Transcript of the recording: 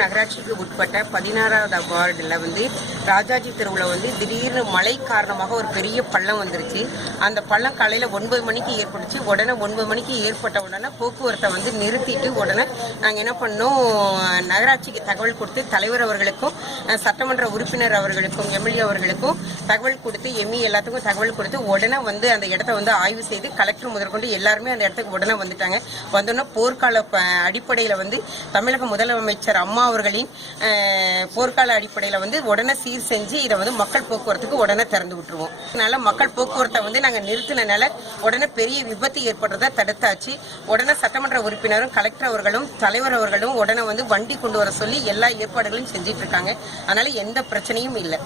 நகராட்சிக்கு உட்பட்ட 16வது வார்டில் ராஜாஜி தெருவில் திடீர்னு மழை காரணமாக ஒரு பெரிய பள்ளம் வந்துருச்சு. அந்த பள்ளம் காலையில் 9 மணிக்கு ஏற்பட்டுச்சு. உடனே 9 மணிக்கு ஏற்பட்ட உடனே போக்குவரத்தை நிறுத்திட்டு உடனே நாங்கள் என்ன பண்ணோம், நகராட்சிக்கு தகவல் கொடுத்து தலைவர் அவர்களுக்கும் சட்டமன்ற உறுப்பினர் அவர்களுக்கும் எம்எல்ஏ அவர்களுக்கும் தகவல் கொடுத்து எல்லாத்துக்கும் தகவல் கொடுத்து உடனே அந்த இடத்த ஆய்வு செய்து கலெக்டர் முதற்கொண்டு எல்லாருமே அந்த இடத்துக்கு உடனே வந்துட்டாங்க. வந்தோன்னா போர்க்கால அடிப்படையில் தமிழக முதலமைச்சர் அம்மா அவர்களின் போர்க்கால அடிப்படையில் உடனே சீர் செஞ்சு இதை மக்கள் போக்குவரத்துக்கு உடனே திறந்து விட்டுருவோம். அதனால மக்கள் போக்குவரத்தை நாங்கள் நிறுத்தினால உடனே பெரிய விபத்து ஏற்படுறதை தடுத்தாச்சு. உடனே சட்டமன்ற உறுப்பினரும் கலெக்டர் அவர்களும் தலைவர் அவர்களும் உடனே வண்டி கொண்டு வர சொல்லி எல்லா ஏற்பாடுகளையும் செஞ்சிட்டு இருக்காங்க. அதனால எந்த பிரச்சனையும் இல்லை.